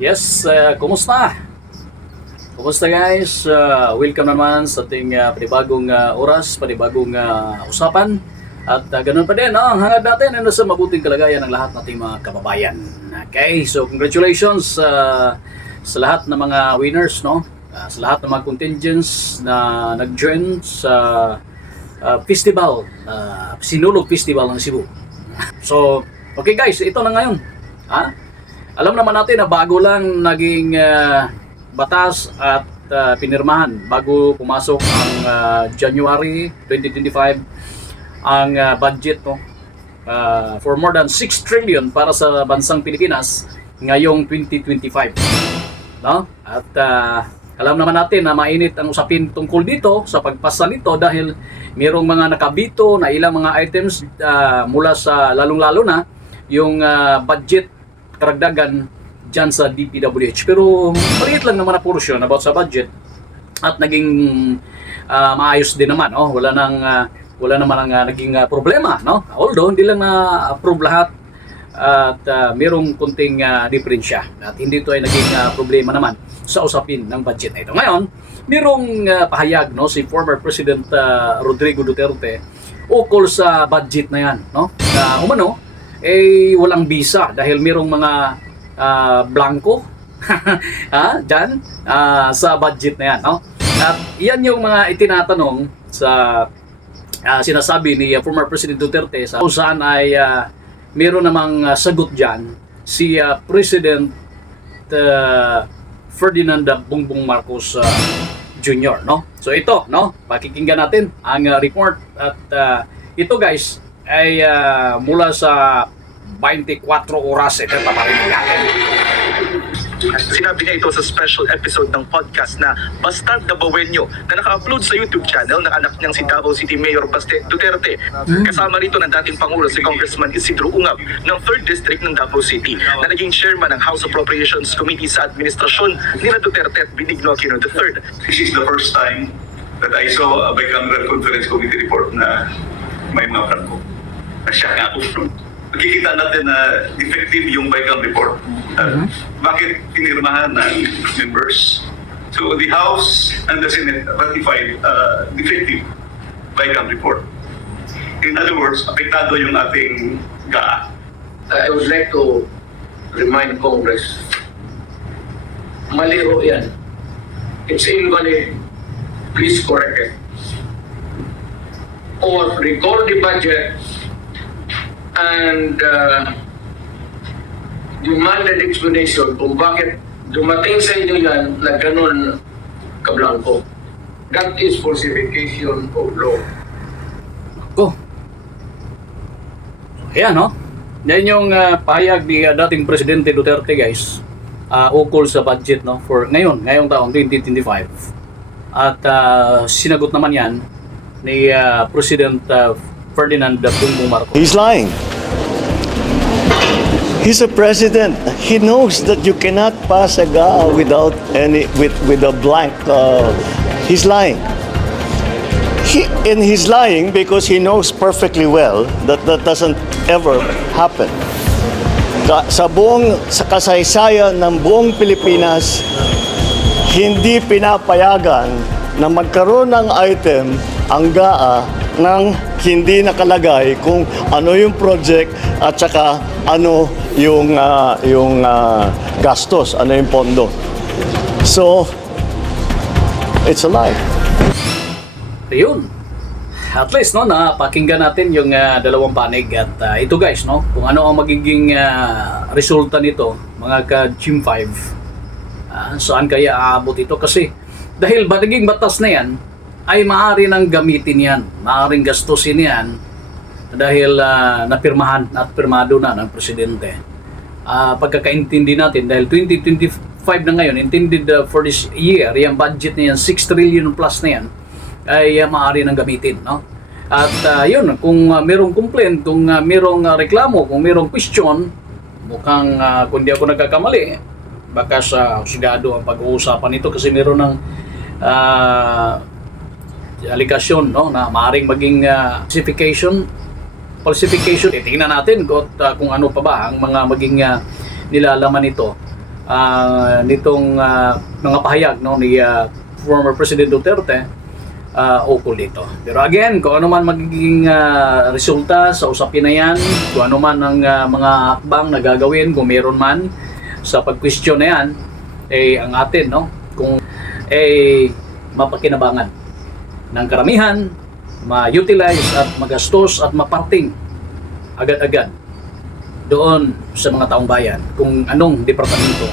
Yes, kumusta? Kumusta guys? Welcome naman sa ating panibagong oras, panibagong usapan. At ganun pa din, ang hangad natin ay nasa mabuting kalagayan ng lahat nating mga kababayan. Okay, so congratulations sa lahat ng mga winners, no? Sa lahat ng mga contingents na nag-join sa festival, Sinulog Festival ng Cebu. So, okay guys, ito na ngayon. Alam naman natin na bago lang naging batas at pinirmahan bago pumasok ang January 2025 ang budget, no, for more than 6 trillion para sa bansang Pilipinas ngayong 2025, no? At alam naman natin na mainit ang usapin tungkol dito sa pagpasa nito dahil mayroong mga nakabito na ilang mga items mula sa lalong-lalo na yung budget karagdagan dyan sa DPWH. Pero maliit lang naman na portion about sa budget at naging maayos din naman, no? Wala naman ang naging problema, no? Although hindi lang na-approve lahat at mayroong kunting diferensya at hindi ito ay naging problema naman sa usapin ng budget na ito. Ngayon, mayroong pahayag, no, si former President Rodrigo Duterte ukol sa budget na yan, no? Na umano walang bisa dahil mayroong mga blanco dyan sa budget na yan, no? At yan yung mga itinatanong sa sinasabi ni former President Duterte sa kung saan ay mayroon namang sagot dyan si President Ferdinand Bongbong Marcos Jr., no? So ito, no, pakikinggan natin ang report at ito guys ay mula sa 24 oras ito paparinig natin. Sinabi niya ito sa special episode ng podcast na Bastard Dabawenyo na naka-upload sa YouTube channel ng anak niyang si Davao City Mayor Baste Duterte. Kasama rito ng dating Pangulo si Congressman Isidro Ungab ng 3rd District ng Davao City na naging chairman ng House Appropriations Committee sa administrasyon ni Duterte at Benigno Aquino III. This is the first time that I saw a bicameral conference committee report na may mga franco. Nasyak nga ako. Nakikita natin na defective yung BICAM report. Bakit pinirmahan ng members? So the House and the Senate ratified defective BICAM report. In other words, apektado yung ating GAA. I would like to remind Congress, mali ho yan. It's invalid. Please correct it. Or record the budget and demand an explanation kung bakit dumating sa inyo yan na ganun kablangko. That is falsification of law. Ayan, no? Yan yung pahayag ni dating Presidente Duterte, guys, ukol sa budget, no, for ngayong taong 2025. At sinagot naman yan ni President Ferdinand Bongbong Marcos. He's lying. He's a president. He knows that you cannot pass a GAA without with a blank. He's lying. He's lying because he knows perfectly well that that doesn't ever happen. Sa kasaysayan ng buong Pilipinas, hindi pinapayagan na magkaroon ng item ang GAA nang hindi nakalagay kung ano yung project at saka ano yung gastos, ano yung pondo. So, it's a lie. Ayun. At least, no, napakinggan natin yung dalawang panig at ito guys, no, kung ano ang magiging resulta nito, mga ka-Gym 5. Saan kaya aabot ito? Kasi dahil naging batas na yan, ay maaari nang gamitin yan, maaaring gastusin yan dahil napirmahan at pirmado na ng Presidente. Pagkakaintindi natin, dahil 2025 na ngayon, intended for this year, yung budget na yan, 6 trillion plus na yan, ay maaari nang gamitin, no? At yun, kung mayroong complaint, kung mayroong reklamo, kung mayroong question, mukhang kung di ako nagkakamali, baka sa husgado ang pag-uusapan nito kasi mayroon ng aligasyon, no, na maaaring maging falsification. Tingnan natin kung ano pa ba ang mga maging nilalaman nito nitong mga pahayag no, ni former President Duterte ukol dito. Pero again, kung ano man magiging resulta sa usapin na yan, kung ano man ang mga hakbang na gagawin, kung meron man sa pag-question na yan, ang atin, no, kung mapakinabangan ng karamihan, ma-utilize at magastos at maparting agad-agad doon sa mga taong bayan kung anong departamento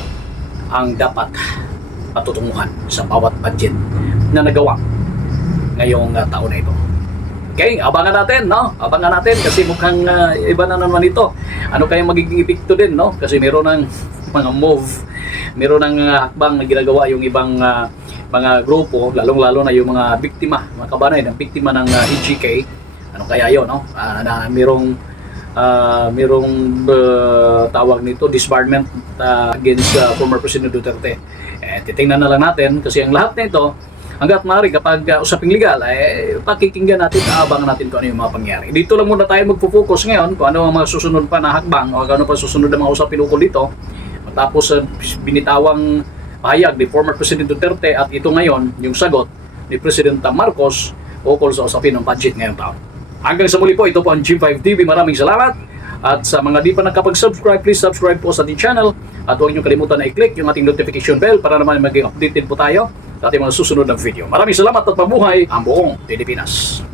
ang dapat patutunguhan sa bawat budget na nagawa ngayong taon na ito. Okay, abangan natin, no? Abangan natin kasi mukhang iba na naman ito. Ano kaya magiging epekto din, no? Kasi meron ng mga move, meron ng hakbang na ginagawa yung ibang mga grupo, lalong-lalo na yung mga biktima, mga kabanay ng biktima ng EGK. Ano kaya yun, no? Na merong tawag nito, disbarment against former President Duterte. Titingnan na lang natin kasi ang lahat nito, hanggat maaari kapag usaping legal, pakikinggan natin, aabangan natin kung ano yung mga pangyari. Dito lang muna tayo magpo-focus ngayon kung ano ang mga susunod pa na hakbang o ano pa susunod na mga usapin ukol dito. Matapos binitawang pahayag ni former President Duterte at ito ngayon, yung sagot ni President Marcos ukol sa usapin ng budget ngayong taon. Hanggang sa muli po, ito po ang G5 TV. Maraming salamat. At sa mga di pa nakapag-subscribe, please subscribe po sa ating channel. At huwag niyo kalimutan na i-click yung ating notification bell para naman maging updated po tayo sa ating mga susunod na video. Maraming salamat at mabuhay ang buong Pilipinas.